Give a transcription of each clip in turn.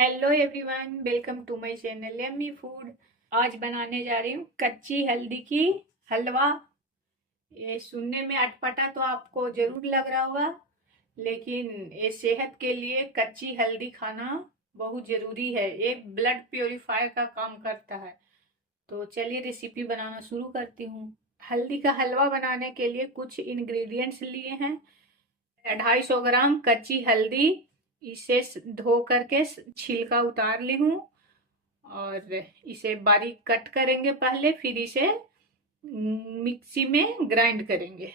Hello everyone, welcome to my channel yummy food. आज बनाने जा रही हूँ कच्ची हल्दी की हलवा। ये सुनने में अटपटा तो आपको जरूर लग रहा होगा, लेकिन ये सेहत के लिए कच्ची हल्दी खाना बहुत जरूरी है। ये ब्लड प्योरीफायर का काम करता है। तो चलिए रेसिपी बनाना शुरू करती हूँ। हल्दी का हलवा बनाने के लिए कुछ इंग्रेडिएंट्स लिए हैं। 250 ग्राम कच्ची हल्दी, इसे धो करके छिलका उतार ली हूँ और इसे बारीक कट करेंगे पहले, फिर इसे मिक्सी में ग्राइंड करेंगे।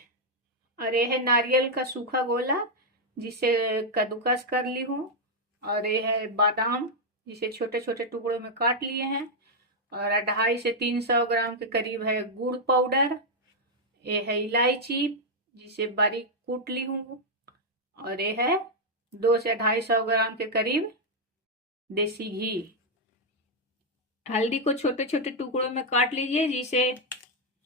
और यह है नारियल का सूखा गोला, जिसे कद्दूकस कर ली हूँ। और यह है बादाम, जिसे छोटे छोटे टुकड़ों में काट लिए हैं। और 250 से 300 ग्राम के करीब है गुड़ पाउडर। ये है इलायची, जिसे बारीक कूट ली हूँ। और ये है 200 से 250 ग्राम के करीब देसी घी। हल्दी को छोटे छोटे टुकड़ों में काट लीजिए, जिसे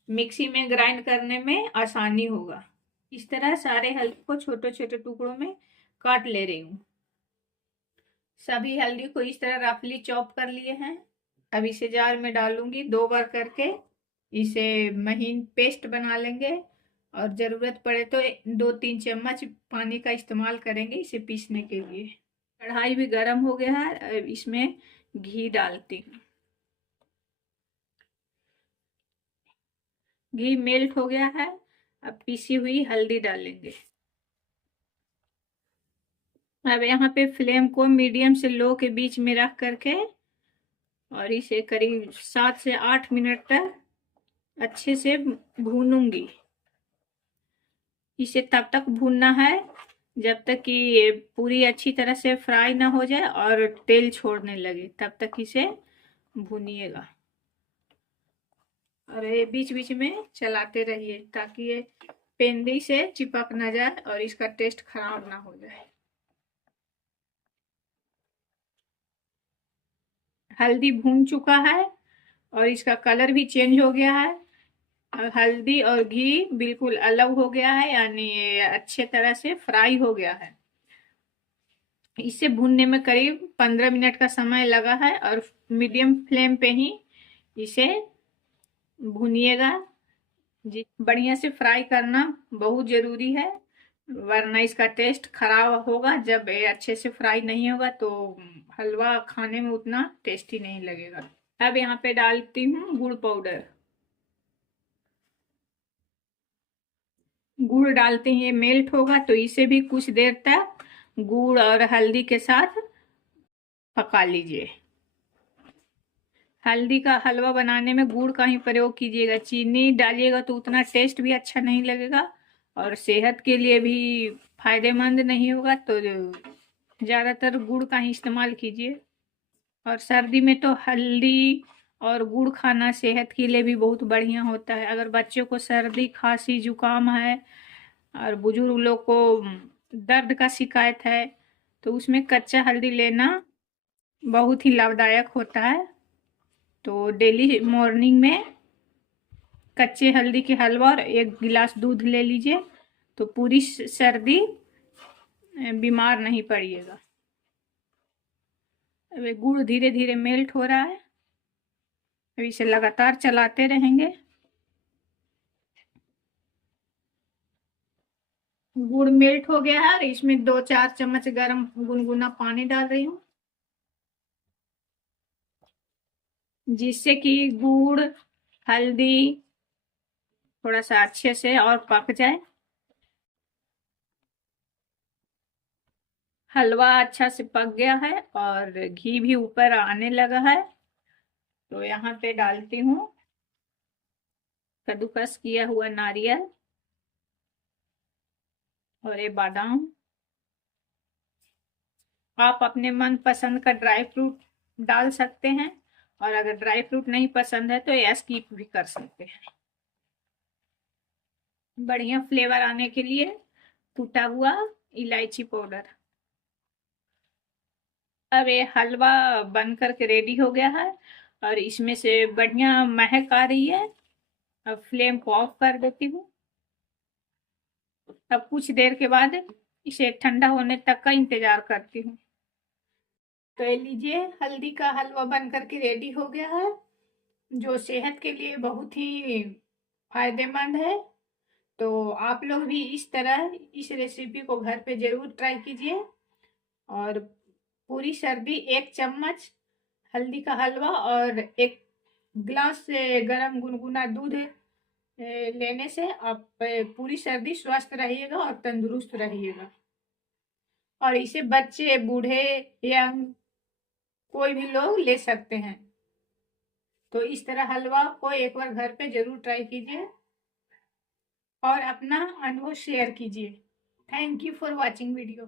मिक्सी में ग्राइंड करने में आसानी होगा। इस तरह सारे हल्दी को छोटे छोटे टुकड़ों में काट ले रही हूँ। सभी हल्दी को इस तरह रफली चॉप कर लिए हैं। अब इसे जार में डालूंगी, 2 बार करके इसे महीन पेस्ट बना लेंगे। और जरूरत पड़े तो 2-3 चम्मच पानी का इस्तेमाल करेंगे इसे पीसने के लिए। कढ़ाई भी गर्म हो गया है, अब इसमें घी डालती हूँ। घी मेल्ट हो गया है, अब पीसी हुई हल्दी डालेंगे। अब यहाँ पे फ्लेम को मीडियम से लो के बीच में रख करके और इसे करीब 7 से 8 मिनट तक अच्छे से भूनूंगी। इसे तब तक भूनना है जब तक कि ये पूरी अच्छी तरह से फ्राई ना हो जाए और तेल छोड़ने लगे, तब तक इसे भूनिएगा। और ये बीच बीच में चलाते रहिए ताकि ये पेंदी से चिपक ना जाए और इसका टेस्ट खराब ना हो जाए। हल्दी भून चुका है और इसका कलर भी चेंज हो गया है। और हल्दी और घी बिल्कुल अलग हो गया है, यानी ये अच्छे तरह से फ्राई हो गया है। इसे भूनने में करीब 15 मिनट का समय लगा है और मीडियम फ्लेम पे ही इसे भूनिएगा। जी, बढ़िया से फ्राई करना बहुत जरूरी है, वरना इसका टेस्ट खराब होगा। जब ये अच्छे से फ्राई नहीं होगा तो हलवा खाने में उतना टेस्टी नहीं लगेगा। अब यहाँ पे डालती हूँ गुड़ पाउडर। गुड़ डालते ही ये मेल्ट होगा, तो इसे भी कुछ देर तक गुड़ और हल्दी के साथ पका लीजिए। हल्दी का हलवा बनाने में गुड़ का ही प्रयोग कीजिएगा। चीनी डालिएगा तो उतना टेस्ट भी अच्छा नहीं लगेगा और सेहत के लिए भी फायदेमंद नहीं होगा। तो ज़्यादातर गुड़ का ही इस्तेमाल कीजिए। और सर्दी में तो हल्दी और गुड़ खाना सेहत के लिए भी बहुत बढ़िया होता है। अगर बच्चों को सर्दी खांसी जुकाम है और बुजुर्ग लोग को दर्द का शिकायत है, तो उसमें कच्चा हल्दी लेना बहुत ही लाभदायक होता है। तो डेली मॉर्निंग में कच्चे हल्दी के हलवा और 1 गिलास दूध ले लीजिए, तो पूरी सर्दी बीमार नहीं पड़िएगा। अब ये गुड़ धीरे धीरे मेल्ट हो रहा है, अब इसे लगातार चलाते रहेंगे। गुड़ मेल्ट हो गया है और इसमें 2-4 चम्मच गर्म गुनगुना पानी डाल रही हूँ, जिससे कि गुड़ हल्दी थोड़ा सा अच्छे से और पक जाए। हलवा अच्छा से पक गया है और घी भी ऊपर आने लगा है, तो यहाँ पे डालती हूँ कद्दूकस किया हुआ नारियल और ये बादाम। आप अपने मन पसंद का ड्राई फ्रूट डाल सकते हैं, और अगर ड्राई फ्रूट नहीं पसंद है तो ये स्किप भी कर सकते हैं। बढ़िया फ्लेवर आने के लिए कूटा हुआ इलायची पाउडर। अब ये हलवा बन करके रेडी हो गया है और इसमें से बढ़िया महक आ रही है। अब फ्लेम को ऑफ कर देती हूँ। अब कुछ देर के बाद इसे ठंडा होने तक का इंतजार करती हूँ। तो ये लीजिए, हल्दी का हलवा बन करके रेडी हो गया है, जो सेहत के लिए बहुत ही फायदेमंद है। तो आप लोग भी इस तरह इस रेसिपी को घर पे जरूर ट्राई कीजिए। और पूरी सर्दी 1 चम्मच हल्दी का हलवा और 1 गिलास गरम गुनगुना दूध लेने से आप पूरी सर्दी स्वस्थ रहिएगा और तंदुरुस्त रहिएगा। और इसे बच्चे, बूढ़े, यंग, कोई भी लोग ले सकते हैं। तो इस तरह हलवा को एक बार घर पे जरूर ट्राई कीजिए और अपना अनुभव शेयर कीजिए। Thank you for watching video.